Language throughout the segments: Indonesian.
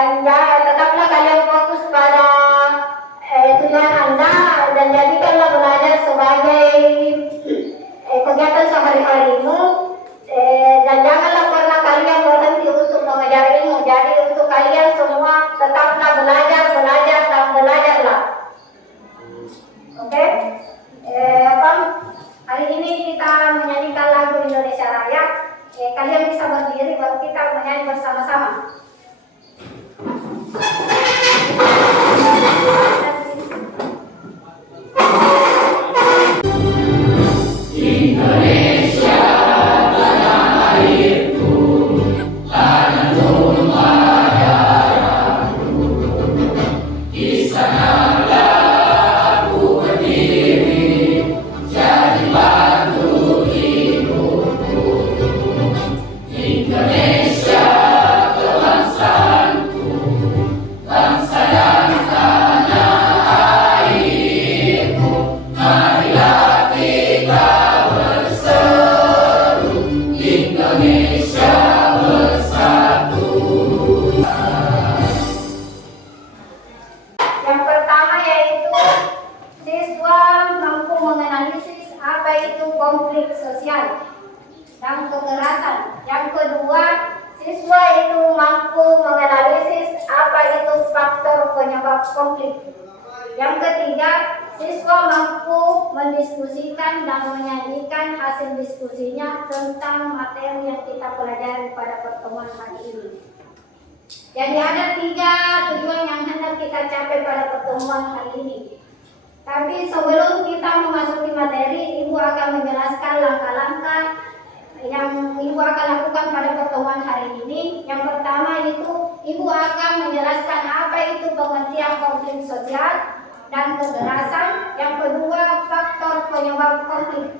dan tetaplah kalian fokus pada tujuan Anda dan jadikanlah belajar sebagai kegiatan sehari-harimu, dan janganlah pernah kalian berhenti untuk mengejar ilmu. Jadi untuk kalian semua tetaplah belajar dan belajarlah. Oke? Hari ini kita menyanyikan lagu Indonesia Raya. Kalian bisa berdiri buat kita menyanyi bersama-sama. Indonesia tanah airku, tanah tumpah darahku, di sanalah aku berdiri, jadi batu hidupku. Indonesia kebangsaanku, bangsa dan tanah airku, marilah kita Indonesia bersatu. Yang pertama yaitu siswa mampu menganalisis apa itu konflik sosial dan kekerasan. Yang kedua, siswa itu mampu menganalisis apa itu faktor penyebab konflik. Yang ketiga, siswa mampu mendiskusikan dan menyajikan hasil diskusinya tentang materi yang kita pelajari pada pertemuan hari ini. Jadi ada 3 tujuan yang hendak kita capai pada pertemuan hari ini. Tapi sebelum kita memasuki materi, Ibu akan menjelaskan langkah-langkah yang Ibu akan lakukan pada pertemuan hari ini. Yang pertama itu, Ibu akan menjelaskan apa itu pengertian konflik sosial dan kekerasan. Yang kedua, faktor penyebab konflik.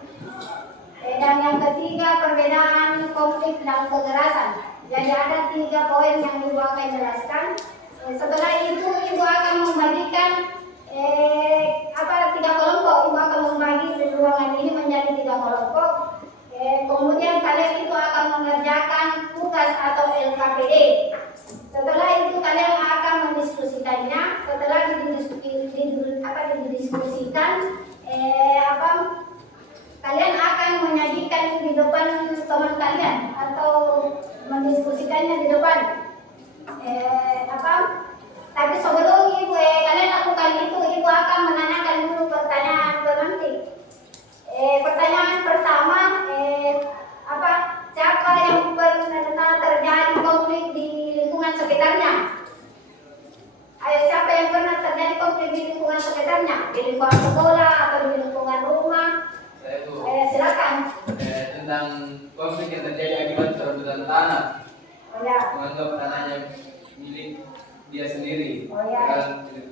Dan yang ketiga, perbedaan konflik dan kekerasan. Jadi ada 3 poin yang Ibu akan jelaskan. Setelah itu Ibu akan membagikan 3 kelompok. Ibu akan membagi ruangan ini menjadi 3 kelompok. Kemudian kalian itu akan mengerjakan tugas atau LKPD. Setelah itu kalian akan mendiskusikannya. Setelah didiskusikan, kalian akan menyajikan di depan teman kalian atau mendiskusikannya di depan. Tapi sebelum kalian lakukan itu, Ibu akan menanyakan dulu pertanyaan penanti. Pertanyaan pertama, siapa yang pernah terjadi konflik di lingkungan sekitarnya? Ayo, siapa yang pernah terjadi konflik di lingkungan sekitarnya? Di lingkungan sekolah atau di lingkungan rumah? Saya itu Silakan. tentang konflik yang terjadi akibat perebutan tanah. Oh ya. Menganggap tanahnya milik dia sendiri. Oh ya. Sampai.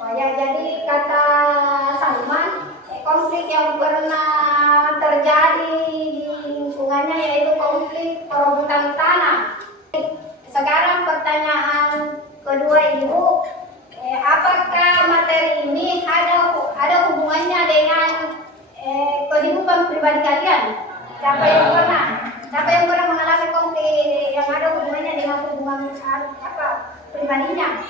Oh ya, jadi kata Salman, konflik yang pernah terjadi di lingkungannya yaitu konflik perebutan tanah. Sekarang pertanyaan kedua Ibu, apakah materi ini ada hubungannya dengan kehidupan pribadi kalian? Siapa yang pernah mengalami konflik yang ada hubungannya dengan hubungan pribadinya?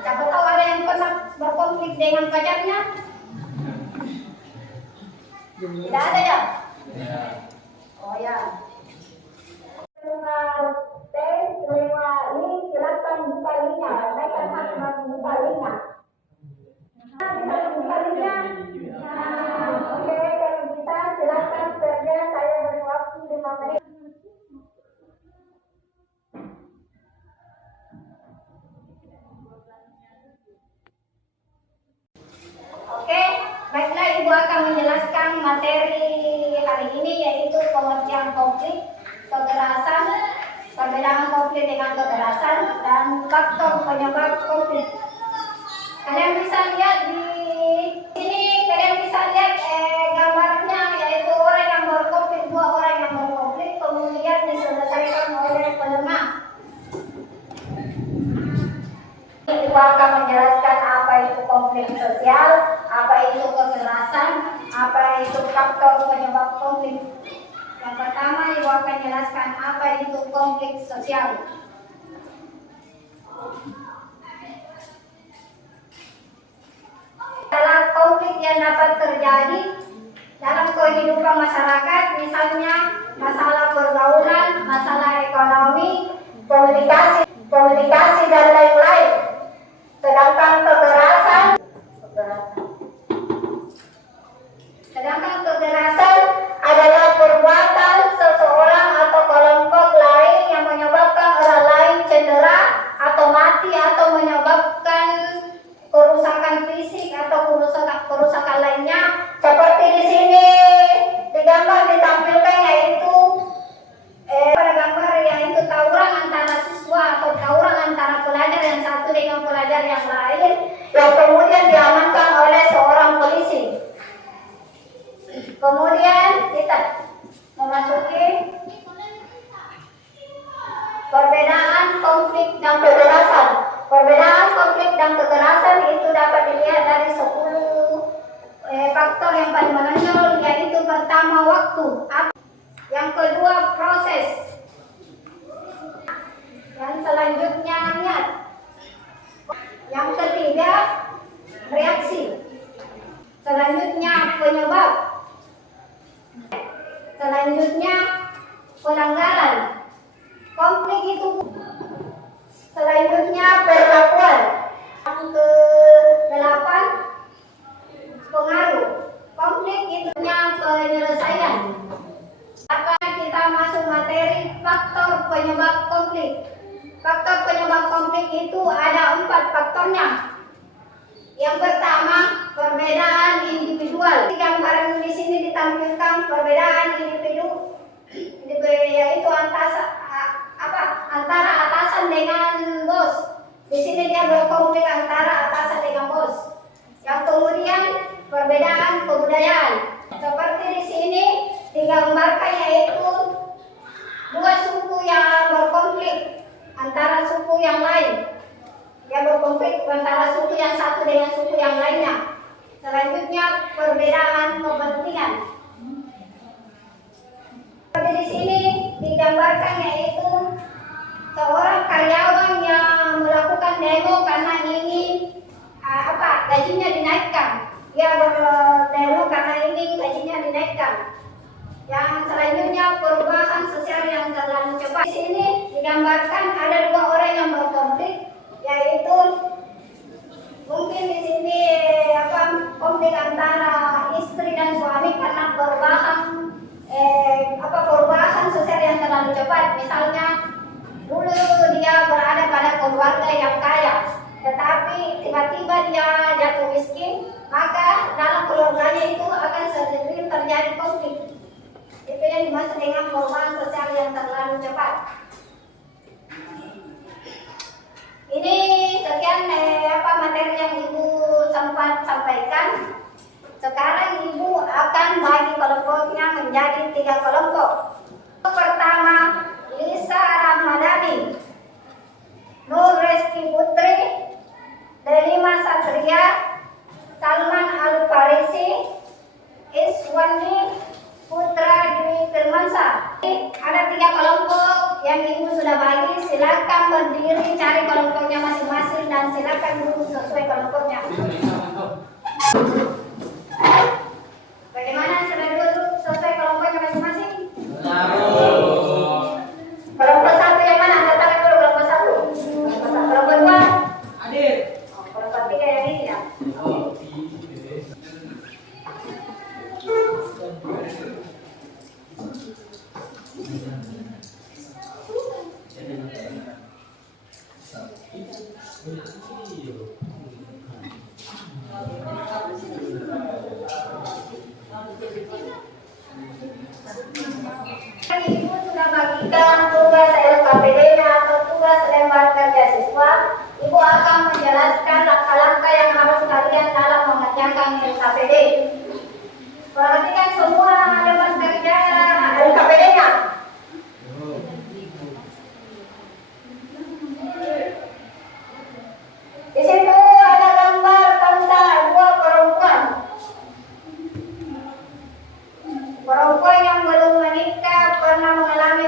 Siapa tahu ada yang pernah berkonflik dengan pacarnya? Tidak ada ya? Ya. Oh ya. Ini silakan buka linknya. Saya akan buka linknya. Bisa buka linknya. Oke, kalau bisa silakan kerja. Saya beri waktu 5 menit. Oke, baiklah, Ibu akan menjelaskan materi hari ini yaitu pengertian konflik, kekerasan, perbedaan konflik dengan kekerasan, dan faktor penyebab konflik. Kalian bisa lihat di sini, gambarnya yaitu orang yang berkonflik, 2 orang yang berkonflik, kemudian diselesaikan oleh penengah. Ibu akan menjelaskan apa itu konflik sosial, apa itu kekerasan, apa itu faktor penyebab konflik. Yang pertama, Ibu akan jelaskan apa itu konflik sosial. Adalah konflik yang dapat terjadi dalam kehidupan masyarakat, misalnya masalah pergaulan, masalah ekonomi, komunikasi dan lain-lain. Sedangkan kekerasan adalah perbuatan seseorang atau kelompok lain yang menyebabkan orang lain cedera atau mati atau menyebabkan kerusakan fisik atau kerusakan lainnya. Seperti di sini digambar ditampilkan yaitu pada gambar yaitu tawuran antara siswa atau tawuran antara pelajar yang satu dengan pelajar yang lain yang kemudian diamankan oleh seorang polisi. Kemudian kita memasuki perbedaan konflik dan kekerasan. Perbedaan konflik dan kekerasan itu dapat dilihat dari 10 faktor yang paling menonjol, yaitu pertama waktu, yang kedua proses, yang selanjutnya niat, yang ketiga reaksi, selanjutnya penyebab, selanjutnya pelanggaran. Konflik itu selanjutnya perlakuan. Yang ke-8 pengaruh. Konflik itu penyelesaian. Akan kita masuk materi faktor penyebab konflik. Faktor penyebab konflik itu ada 4 faktornya. Yang pertama, perbedaan individual. Gambaran di sini ditampilkan perbedaan individu, yaitu antara atasan dengan bos. Di sini dia berkonflik antara atasan dengan bos. Yang kemudian perbedaan kebudayaan. Seperti di sini digambarkan yaitu 2 suku yang berkonflik antara suku yang lain. Dia berkonflik antara suku yang satu dengan suku yang lainnya. Selanjutnya perbedaan kepentingan. Seperti di sini digambarkan yaitu seorang karyawan yang melakukan demo karena ingin gajinya dinaikkan. Dia berdemo karena ingin gajinya dinaikkan. Yang selanjutnya perubahan sosial yang terlalu cepat. Di sini digambarkan ada 2 orang yang berkonflik, yaitu mungkin di sini konflik antara istri dan suami karena perubahan sosial yang terlalu cepat. Misalnya dulu dia berada pada keluarga yang kaya, tetapi tiba-tiba dia jatuh miskin, maka dalam keluarganya itu akan sering terjadi konflik. Itu yang dimaksud dengan perubahan sosial yang terlalu cepat. Ini sekian materi yang Ibu sempat sampaikan. Sekarang Ibu akan bagi kelompoknya menjadi 3 kelompok. Pertama, Lisa Ramadhani, Nur Reski Putri, Delima Satria, Salman Al-Farisi, Iswandi Putra Dwi Firmansyah. Ada 3 kelompok yang Ibu sudah bagi. Silakan berdiri cari kelompoknya masing-masing dan silakan duduk sesuai kelompoknya. Bagaimana sudah duduk sesuai kelompoknya masing-masing? Kelompok 1 yang mana? Angkat tangan dulu kelompok 1. Kelompok 2? Hadir. Kelompok 3 yang ini ya. Ibu sudah bagikan tugas LKPD-nya atau tugas lembar kerja siswa. Ibu akan menjelaskan langkah-langkah yang harus kalian dalam mengerjakan LKPD. Perhatikan semua lembar kerja LKPD-nya. Di situ ada gambar tentang 2 perempuan. Perempuan yang belum menikah pernah mengalami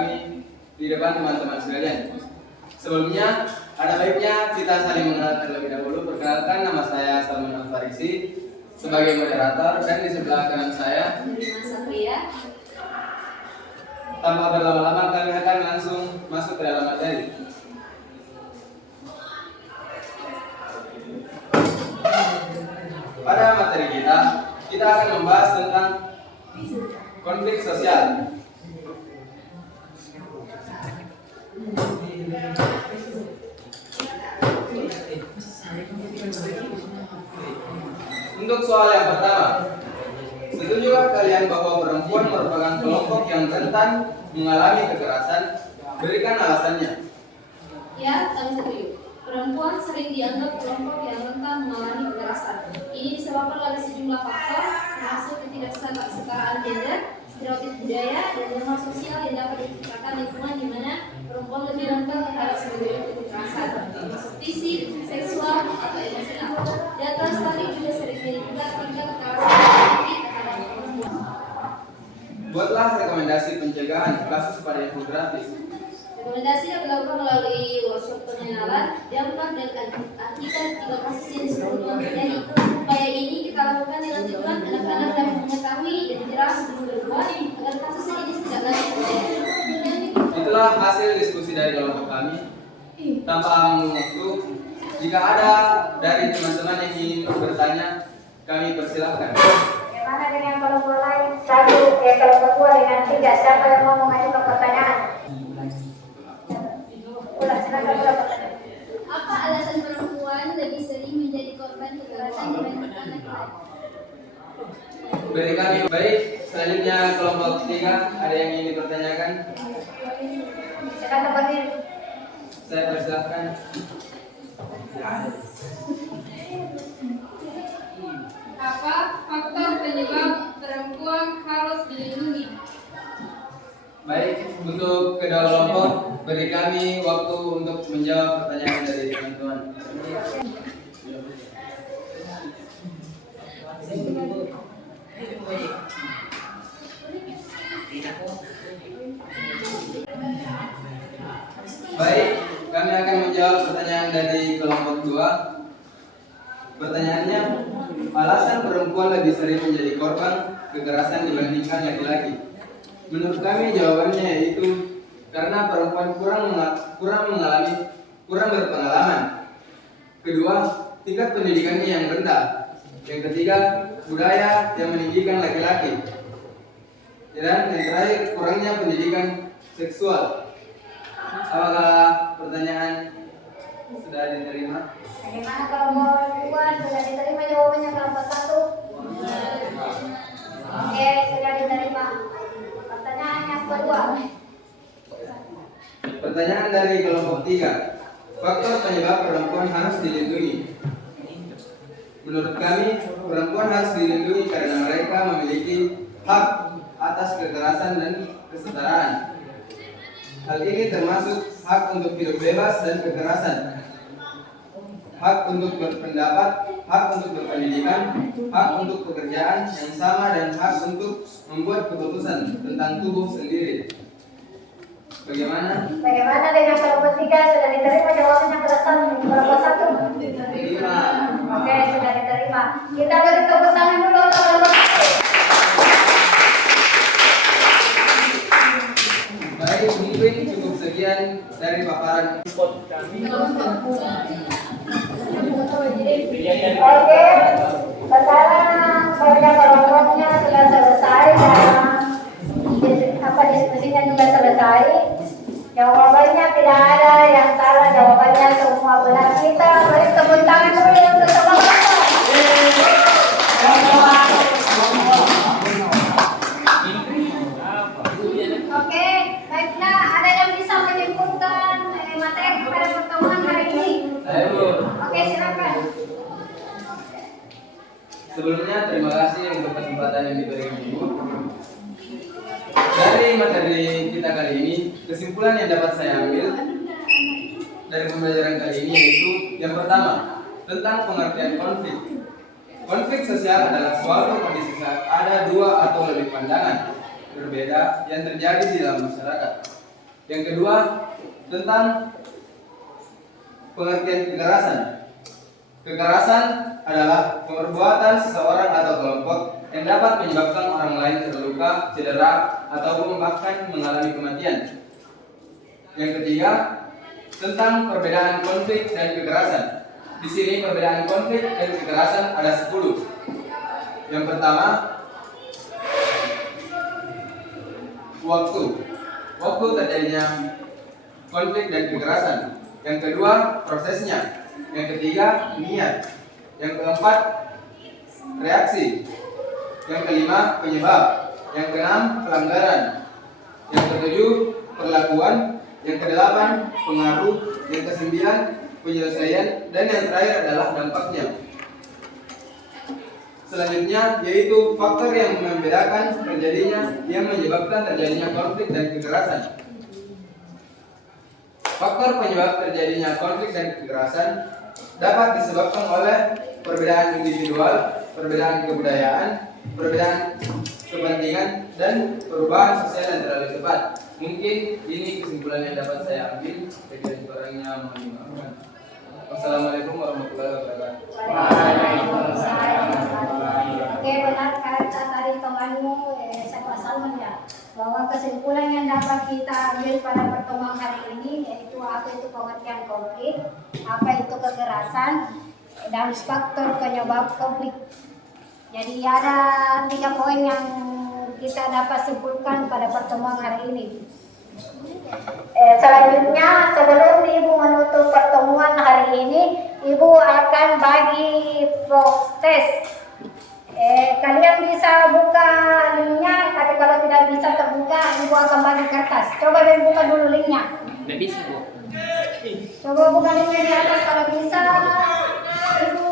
kami di depan teman-teman sekalian. Sebelumnya, ada baiknya kita saling mengenal terlebih dahulu. Perkenalkan, nama saya Salman Al-Farisi sebagai moderator, dan di sebelah kanan saya Satria. Tanpa berlama-lama, kami akan langsung masuk ke dalam materi. Pada materi kita akan membahas tentang konflik sosial. Untuk soal yang pertama, setujukah kalian bahwa perempuan merupakan kelompok yang rentan mengalami kekerasan? Berikan alasannya. Ya, kami setuju. Perempuan sering dianggap kelompok yang rentan mengalami kekerasan. Ini disebabkan oleh sejumlah faktor, termasuk ketidaksetaraan gender, stereotip budaya, dan norma sosial yang dapat diciptakan lingkungan di mana perempuan lebih rentan terhadap sebagai kekerasan, termasuk fisik, seksual, atau emosional. Data studi juga sering menyebutkan tingkat kekerasan tinggi terhadap perempuan. Buatlah rekomendasi pencegahan kasus pada yang grafis. Rekomendasi yang dilakukan melalui workshop pengenalan, dampak dan akibat tiga kasus yang sebelumnya terjadi. Upaya ini kita lakukan dengan tujuan anak-anak dapat mengetahui dan jelas sebelum berbuat agar kasus ini tidak lagi terjadi. Itulah hasil diskusi dari kelompok kami. Tanpa menunggu waktu, jika ada dari teman-teman yang ingin bertanya, kami persilahkan. Bagaimana dengan kelompok lain? Kelompok dua dengan tiga. Siapa yang mau mengajukan pertanyaan? Silakan pertanyaan. Apa alasan perempuan lebih sering menjadi korban kekerasan dibandingkan laki-laki? Beri kami baik. Selanjutnya kelompok 3, ada yang ingin dipertanyakan? Silakan berdiri. Saya persilahkan. Apa faktor penyebab perempuan harus dilindungi? Baik, untuk kedua kelompok, beri kami waktu untuk menjawab pertanyaan dari teman-teman. Baik, kami akan menjawab pertanyaan dari kelompok 2. Pertanyaannya, alasan perempuan lebih sering menjadi korban kekerasan dibandingkan laki-laki? Menurut kami jawabannya yaitu karena perempuan kurang berpengalaman. Kedua, tingkat pendidikannya yang rendah. Yang ketiga, budaya yang meninggikan laki-laki. Dan yang terakhir, kurangnya pendidikan seksual. Apakah pertanyaan sudah diterima? Bagaimana kelompok dua sudah diterima jawabannya? Kelompok satu? Oke, sudah diterima. Pertanyaan yang kedua. Pertanyaan dari kelompok 3. Faktor penyebab perempuan harus dilindungi. Menurut kami, perempuan harus dilindungi karena mereka memiliki hak atas kekerasan dan kesetaraan. Hal ini termasuk hak untuk hidup bebas dan kekerasan, hak untuk berpendapat, hak untuk berpendidikan, hak untuk pekerjaan yang sama, dan hak untuk membuat keputusan tentang tubuh sendiri. Bagaimana? Bagaimana dengan kelompok tiga? Sudah diterima jawabannya kelompok satu? Diterima. Oke, sudah diterima. Kita beri tepuk tangan dulu untuk kelompok satu. Baik, mungkin cukup sekian dari paparan. Oke, sekarang kerja kelompoknya sudah selesai dan diskusinya juga selesai. Jawabannya tidak ada yang salah, jawabannya semua benar. Kita beri tepuk tangan dulu untuk kelompok satu. Oke, baiklah, ada yang bisa menyimpulkan materi pada pertemuan hari ini? Ayo. Oke, silakan. Sebelumnya terima kasih untuk kesempatan yang diberikan Ibu. Dari materi kita kali ini, kesimpulan yang dapat saya ambil dari pembelajaran kali ini yaitu yang pertama, tentang pengertian konflik. Konflik sosial adalah suatu kondisi saat ada dua atau lebih pandangan berbeda yang terjadi di dalam masyarakat. Yang kedua, tentang pengertian kekerasan. Kekerasan adalah perbuatan seseorang atau kelompok yang dapat menyebabkan orang lain terluka, cedera, ataupun bahkan mengalami kematian. Yang ketiga, tentang perbedaan konflik dan kekerasan. Di sini perbedaan konflik dan kekerasan ada 10. Yang pertama, waktu. Waktu terjadinya konflik dan kekerasan. Yang kedua, prosesnya. Yang ketiga, niat. Yang keempat, reaksi. Yang kelima, penyebab. Yang keenam, pelanggaran. Yang ketujuh, perlakuan. Yang kedelapan, pengaruh. Yang kesembilan, penyelesaian. Dan yang terakhir adalah dampaknya. Selanjutnya yaitu faktor yang membedakan yang menyebabkan terjadinya konflik dan kekerasan. Faktor penyebab terjadinya konflik dan kekerasan dapat disebabkan oleh perbedaan individual, perbedaan kebudayaan, perbedaan kepentingan, dan perubahan sosial yang terlalu cepat. Mungkin ini kesimpulan yang dapat saya ambil. Dari kurangnya mohon dimaafkan. Wassalamualaikum warahmatullahi wabarakatuh. Oke, benar kata tadi temanmu Pak Salman ya, bahwa kesimpulan yang dapat kita ambil pada pertemuan hari ini yaitu apa itu pengertian konflik, apa itu kekerasan, dan faktor penyebab konflik. Jadi ada 3 poin yang kita dapat simpulkan pada pertemuan hari ini. Selanjutnya, sebelum Ibu menutup pertemuan hari ini, Ibu akan bagi proses. Kalian bisa buka linknya, tapi kalau tidak bisa terbuka, Ibu akan bagi kertas. Coba Ibu buka dulu linknya. Tidak bisa, Bu. Coba buka linknya di atas kalau bisa. Ibu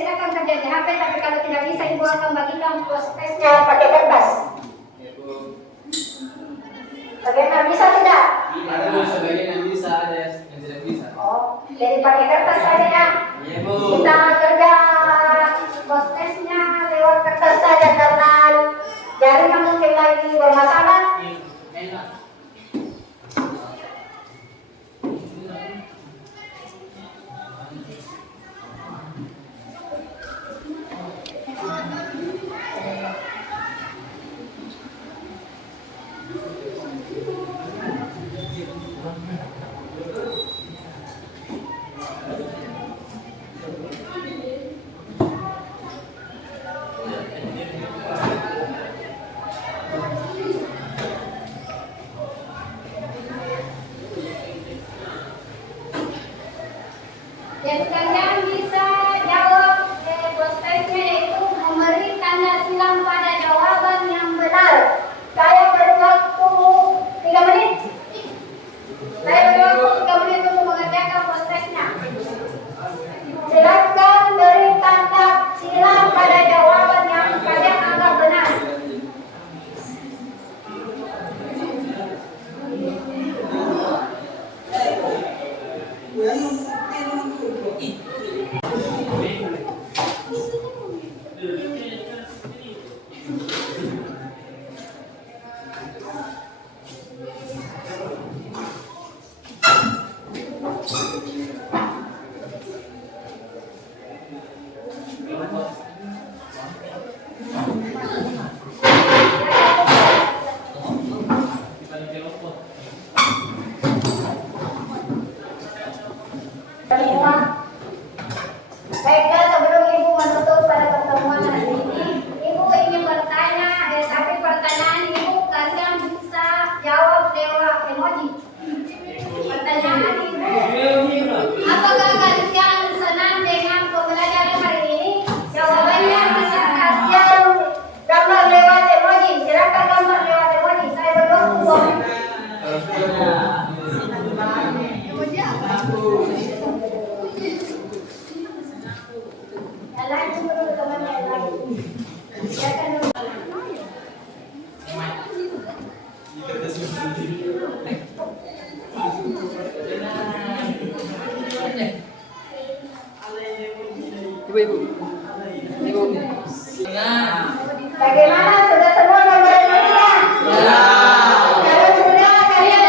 silakan kerja di HP, tapi kalau tidak bisa, Ibu akan bagikan prosesnya pakai kertas. Bagaimana, bisa tidak? Ada sebagian yang bisa, ada yang tidak bisa. Oh, jadi pakai kertas saja ya. Iya, Bu. Kita kerja prosesnya lewat kertas saja karena jaringan mungkin lagi bermasalah. Jadi kalian bisa jawab prosesnya yaitu memberi tanda silang pada jawaban yang benar. Saya beri waktu 3 menit. Saya beri waktu 3 menit untuk mengerjakan prosesnya. Silakan beri tanda silang pada jawaban yang kalian anggap benar. Baiklah, sebelum Ibu menutup pada pertemuan hari ini, Ibu ingin bertanya, tapi pertanyaan Ibu kalian bisa jawab lewat emoji. Pertanyaan Ibu, apakah kalian senang dengan pembelajaran hari ini? Jawabannya bisa kalian gambar lewat emoji. Silakan gambar lewat emoji. Saya berdoa. Emoji apa? Yang lain dulu teman yang lain. Silakan dulu. Ibu. Bagaimana? Sudah semua gambar emojinya? Kalau sudah, kalian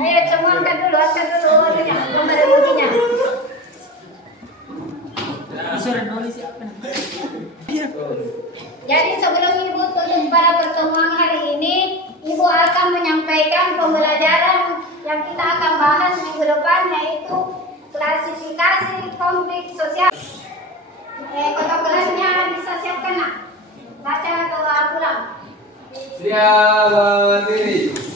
Ayo semua angkat dulu itunya, gambar emojinya. Jadi sebelum Ibu tutup pada pertemuan hari ini, Ibu akan menyampaikan pembelajaran yang kita akan bahas minggu depan, yaitu klasifikasi konflik sosial. Kota kelasnya bisa siapkan nak? Baca atau pulang? Siap, berdiri.